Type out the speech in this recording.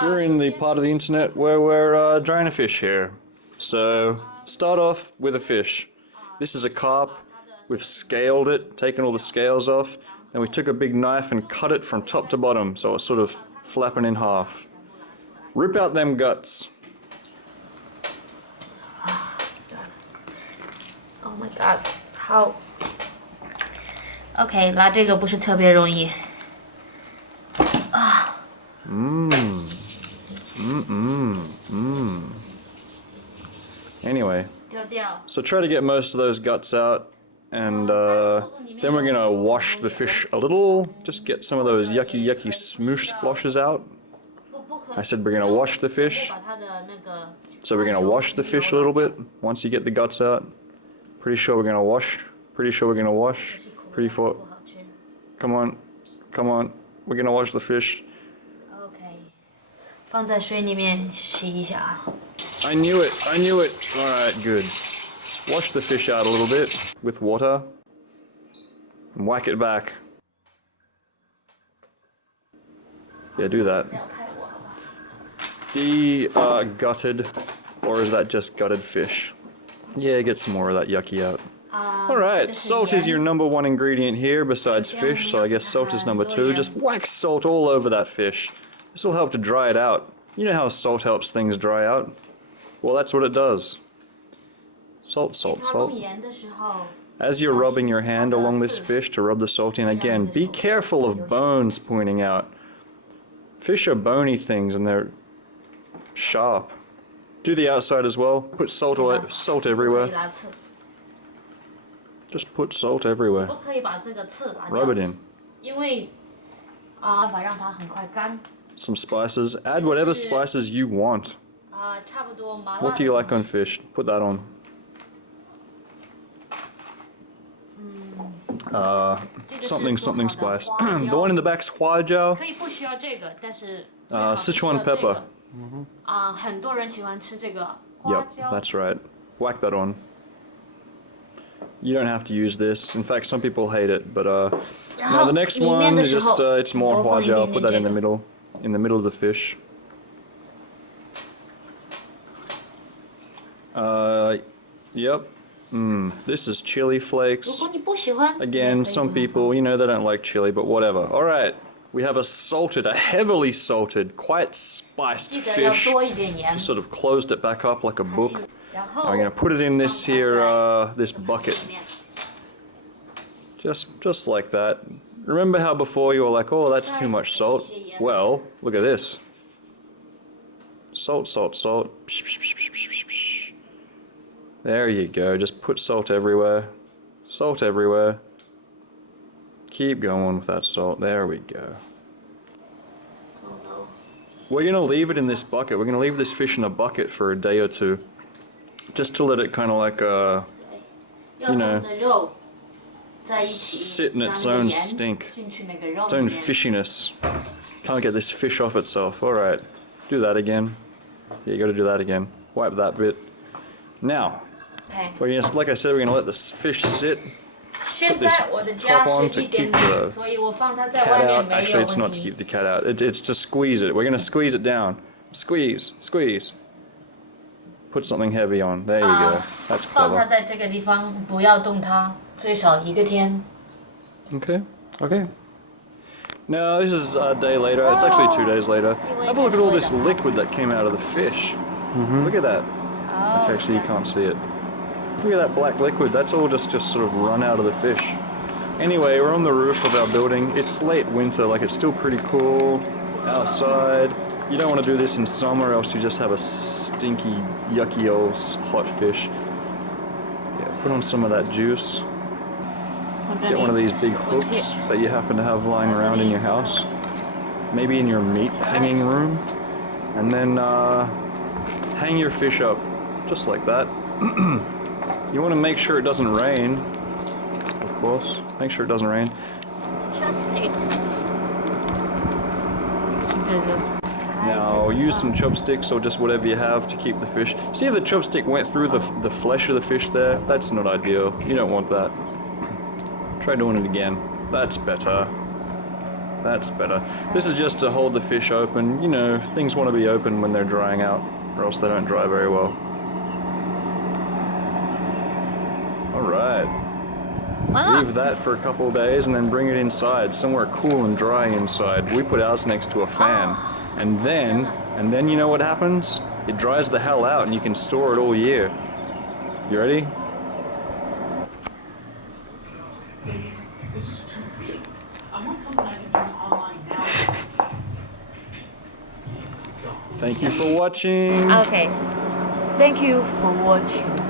we're in the part of the internet where we're drying a fish here. So, start off with a fish. This is a carp. We've scaled it, taken all the scales off, and we took a big knife and cut it from top to bottom, so it's sort of flapping in half. Rip out them guts. Oh my god, how? OK， 拉这个不是特别容易。啊。Anyway, 丢掉。 so try to get most of those guts out, and then we're gonna wash the fish a little. Just get some of those yucky smoosh splashes out. I said we're gonna wash the fish. So we're gonna wash the fish a little bit once you get the guts out. Pretty sure we're gonna wash. Pretty sure we're gonna wash. Pretty sure. Come on, come on. We're gonna wash the fish. OK， 放在水里面洗一下。 I knew it. I knew it. All right, good. Wash the fish out a little bit with water and whack it back. Yeah, do that. Gutted, or is that just gutted fish? Yeah, get some more of that yucky out. Alright, salt is your #1 ingredient here besides fish, so I guess salt is #2. Just whack salt all over that fish. This will help to dry it out. You know how salt helps things dry out? Well, that's what it does. Salt, salt, salt. As you're rubbing your hand along this fish to rub the salt in, again, be careful of bones pointing out. Fish are bony things and they're sharp. Do the outside as well. Put salt everywhere. Just put salt everywhere. Rub it in. Some spices. Add whatever spices you want. What do you like on fish? Put that on. Something spice. The one in the back's huajiao. Sichuan pepper. Yep, that's right. Whack that on. You don't have to use this. In fact, some people hate it, but now the next one is just it's more huajiao. Put that in the middle of the fish. Yep. This is chili flakes. Again, some people, you know, they don't like chili, but whatever. All right. We have a heavily salted, quite spiced fish. Just sort of closed it back up like a book. Now we're going to put it in this here, this bucket. Just like that. Remember how before you were like, oh, that's too much salt? Well, look at this. Salt, salt, salt. There you go. Just put salt everywhere. Salt everywhere. Keep going with that salt. There we go. We're going to leave it in this bucket. We're going to leave this fish in a bucket for a day or two. Just to let it kind of like, you know, sit in its own stink. Its own fishiness. Can't get this fish off itself. Alright. Do that again. Yeah, you got to do that again. Wipe that bit. Now, we're gonna, like I said, we're going to let this fish sit. Put this top on to keep the cat out. Actually, it's not to keep the cat out. It's to squeeze it. We're going to squeeze it down. Squeeze, squeeze. Put something heavy on. There you go. That's clever. Okay. Okay. Now this is a day later. It's actually 2 days later. Have a look at all this liquid that came out of the fish. Look at that. Okay, actually, you can't see it. Look at that black liquid. That's all just sort of run out of the fish. Anyway, we're on the roof of our building. It's late winter, like it's still pretty cool outside. You don't want to do this in summer, else you just have a stinky, yucky old hot fish. Yeah, put on some of that juice. Get one of these big hooks that you happen to have lying around in your house. Maybe in your meat hanging room. And then hang your fish up, just like that. You want to make sure it doesn't rain, of course. Make sure it doesn't rain. Now use some chopsticks or just whatever you have to keep the fish. See if the chopstick went through the flesh of the fish there? That's not ideal. You don't want that. Try doing it again. That's better. That's better. This is just to hold the fish open. You know, things want to be open when they're drying out, or else they don't dry very well. Alright. Leave that for a couple of days and then bring it inside, somewhere cool and dry inside. We put ours next to a fan. And then you know what happens? It dries the hell out and you can store it all year. You ready? This is too weird. I want something I can do online now. Thank you for watching. Okay. Thank you for watching.